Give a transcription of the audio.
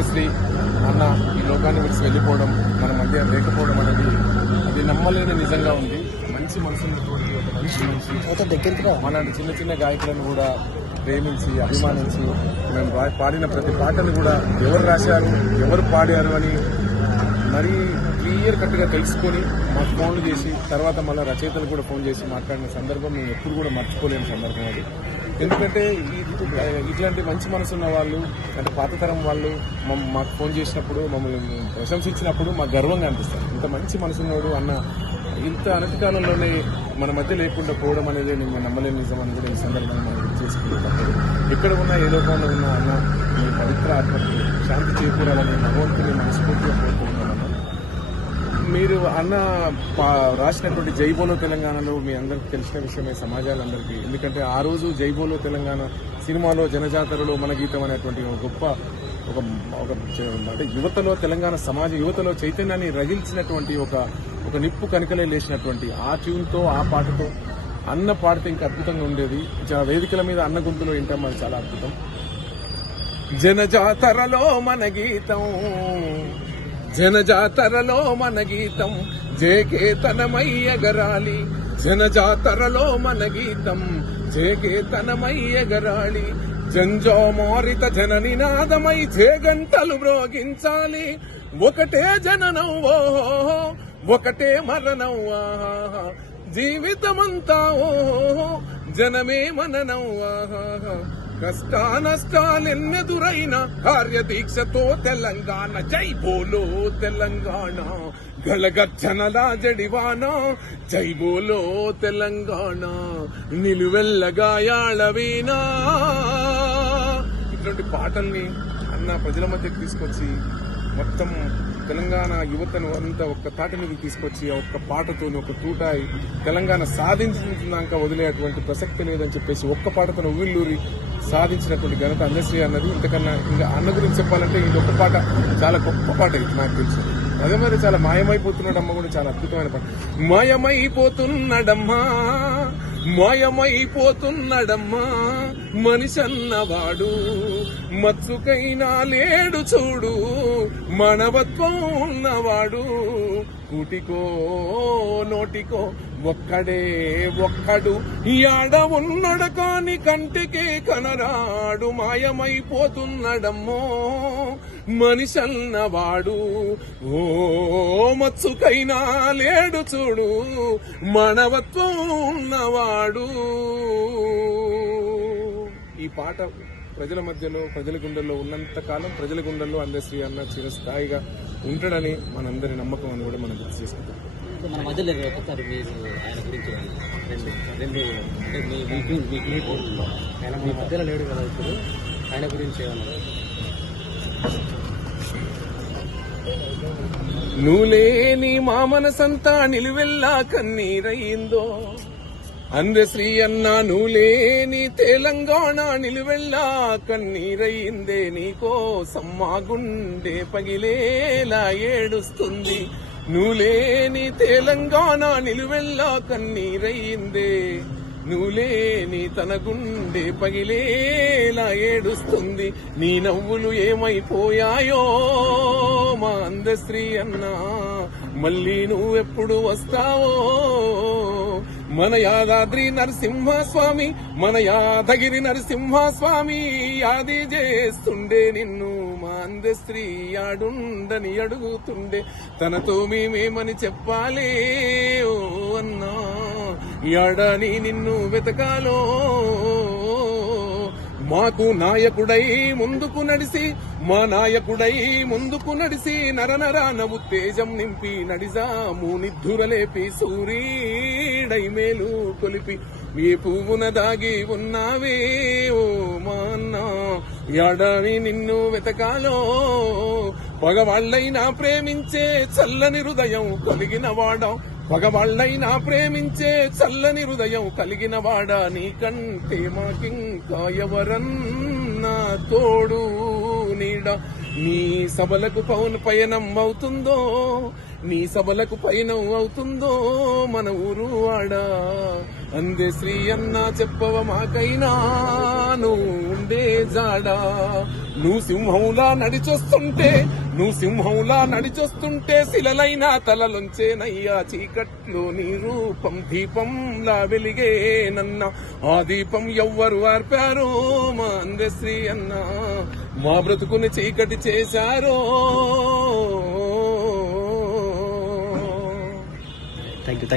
అందశ్రీ అన్న ఈ లోకాన్ని విడిచి వెళ్ళిపోవడం మన మధ్య లేకపోవడం అనేది అది నమ్మలేని నిజంగా ఉంది. మంచి మనసు ఉన్నటువంటి ఒక మంచి మనిషి అలాంటి చిన్న చిన్న గాయకులను కూడా ప్రేమించి అభిమానించి మేము పాడిన ప్రతి పాటను కూడా ఎవరు రాశారు ఎవరు పాడారు అని మరీ క్లియర్ కట్గా తెలుసుకొని మాకు ఫోన్లు చేసి తర్వాత మళ్ళీ రచయితలు కూడా ఫోన్ చేసి మాట్లాడిన సందర్భం మేము ఎప్పుడు కూడా మర్చిపోలేని సందర్భం అది. ఎందుకంటే ఇట్లాంటి మంచి మనసు ఉన్న వాళ్ళు అంటే పాత తరం వాళ్ళు మాకు ఫోన్ చేసినప్పుడు మమ్మల్ని ప్రశంసించినప్పుడు మాకు గర్వంగా అనిపిస్తారు. ఇంత మంచి మనసు ఉన్నవాడు అన్న ఇంత అనతి కాలంలోనే మన మధ్య లేకుండా పోవడం అనేది నేను నమ్మలేని నిజం అని కూడా ఈ సందర్భంగా మనం గుర్తు చేసుకుంటాం. ఎక్కడ ఉన్నా ఏ లోకంలో ఉన్నా అన్న మీ పవిత్ర ఆత్మకు శాంతి చేకూరాలని భగవంతుని మనస్ఫూర్తిగా కోరుకుంటున్నాను. మీరు అన్న రాసినటువంటి జైబోలో తెలంగాణలో మీ అందరికి తెలిసిన విషయమే సమాజాలందరికీ. ఎందుకంటే ఆ రోజు జైబోలో తెలంగాణ సినిమాలో జనజాతరలో మన గీతం అనేటువంటి ఒక గొప్ప ఒక అంటే యువతలో తెలంగాణ సమాజ యువతలో చైతన్యాన్ని రగిల్చినటువంటి ఒక నిప్పు కనికలే లేచినటువంటి ఆ ట్యూన్తో ఆ పాటతో అన్న పాడితే ఇంకా అద్భుతంగా ఉండేది. వేదికల మీద అన్న గొంతులో వింటాం అది చాలా అద్భుతం. జనజాతరలో మన గీతం జనజాతరలో మన గీతం జేకేతనమై ఎగరాలి. జనజాతరలో మన గీతం జేకేతనమై ఎగరాలి. జంజోమారిత జన నినాదమై జేగంటలు మ్రోగించాలి. ఒకటే జననం ఓహో ఒకటే మరణం ఆహా జీవితమంతా ఓహో జనమే మననం ఆహా కష్టానష్టాలెన్నెదురైన కార్యదీక్షతో తెలంగాణ జై బోలో తెలంగాణ గలగచ్చనల జడివాన జై బోలో తెలంగాణ నిలువెల్లగాయాళవీనా. ఇటువంటి పాటల్ని అన్న ప్రజల మధ్యకి తీసుకొచ్చి మొత్తం తెలంగాణ యువతను అంతా ఒక్క తాటి మీద తీసుకొచ్చి ఒక్క పాటతో ఒక తూటాయి తెలంగాణ సాధించినాక వదిలేటువంటి ప్రసక్తి లేదని చెప్పేసి ఒక్క పాటతో ఉవ్విల్లూరి సాధించినటువంటి ఘనత అందశ్రీ అన్నది. ఇంతకన్నా ఇంకా అన్న గురించి చెప్పాలంటే ఇది ఒక్క పాట చాలా గొప్ప పాట ఇది నాకు తెలుసు. అదే మరి చాలా మాయమైపోతున్నాడమ్మ కూడా చాలా అద్భుతమైన పాట. మాయమైపోతున్నాడమ్మా మాయమైపోతున్నాడమ్మా మనిషన్నవాడు మత్సుకైనా లేడు చూడు మానవత్వం ఉన్నవాడు కూటికో నోటికో ఒక్కడే ఒక్కడు యాడ ఉన్నడు కాని కంటికి కనరాడు మాయమైపోతున్నాడమ్మో మనిషన్నవాడు ఓ మత్సుకైనా లేడు చూడు మానవత్వం ఉన్నవాడు. ఈ పాట ప్రజల మధ్యలో ప్రజల గుండెల్లో ఉన్నంత కాలం ప్రజల గుండెల్లో అందశ్రీ అన్న చిరస్థాయిగా ఉంటాడని మనందరి నమ్మకం అని కూడా మనం గుర్తు చేసుకుంటాం. మన మధ్యలో ఒకసారి మీరు ఆయన గురించి రెండు మీ మధ్యలో లేడు కదా ఇప్పుడు ఆయన గురించి ఏమన్నా నువ్వులేని మా మనసంతా నిలువెల్లా కన్నీరయ్యిందో అందశ్రీ అన్న నువ్వులేని తెలంగాణ నిలువెల్లా కన్నీరయ్యిందే నీకోసం మా గుండె పగిలేలా ఏడుస్తుంది. నువ్వులేని తెలంగాణ నిలువెల్లా కన్నీరయ్యిందే నువ్వులేని తన గుండె పగిలేలా ఏడుస్తుంది. నీ నవ్వులు ఏమైపోయాయో మా అందశ్రీ అన్నా మళ్ళీ నువ్వెప్పుడు వస్తావో. మన యాదాద్రి నరసింహస్వామి మన యాదగిరి నరసింహస్వామి యాది చేస్తుండే నిన్ను మా అందశ్రీ యాడుండని అడుగుతుండే తనతో మేమేమని చెప్పాలే ఓ అన్నా యాడని నిన్ను వెతకాలో. మాకు నాయకుడై ముందుకు నడిసి మా నాయకుడై ముందుకు నడిసి నరనరాన ఉత్తేజం నింపి నడిజాము నిద్ధురలేపి సూరీడై మేలు కొలిపి ఏ పువ్వున దాగి ఉన్నావే ఓ మా అన్న యాడని నిన్ను వెతకాలో. పగవాళ్లైనా ప్రేమించే చల్లని హృదయం కలిగిన వాడా పగవాళ్లైనా ప్రేమించే చల్లని హృదయం కలిగిన వాడా నీకంటే మాకింకా ఎవరన్నా తోడు నీడ. నీ సభలకు పయనం అవుతుందో నీ సభలకు పైన అవుతుందో మన ఊరు వాడా అందే శ్రీ అన్న చెప్పవ మాకైనా నువ్వు ఉండే జాడా నువ్వు సింహంలా నడిచొస్తుంటే శిలలైన తలలుంచేనయ్యా చీకట్లో నీ రూపం దీపంలా వెలిగే నన్న ఆ దీపం ఎవ్వరు ఆర్పారో మా అందశ్రీ అన్న మా బ్రతుకుని చీకటి చేశారో. Thank you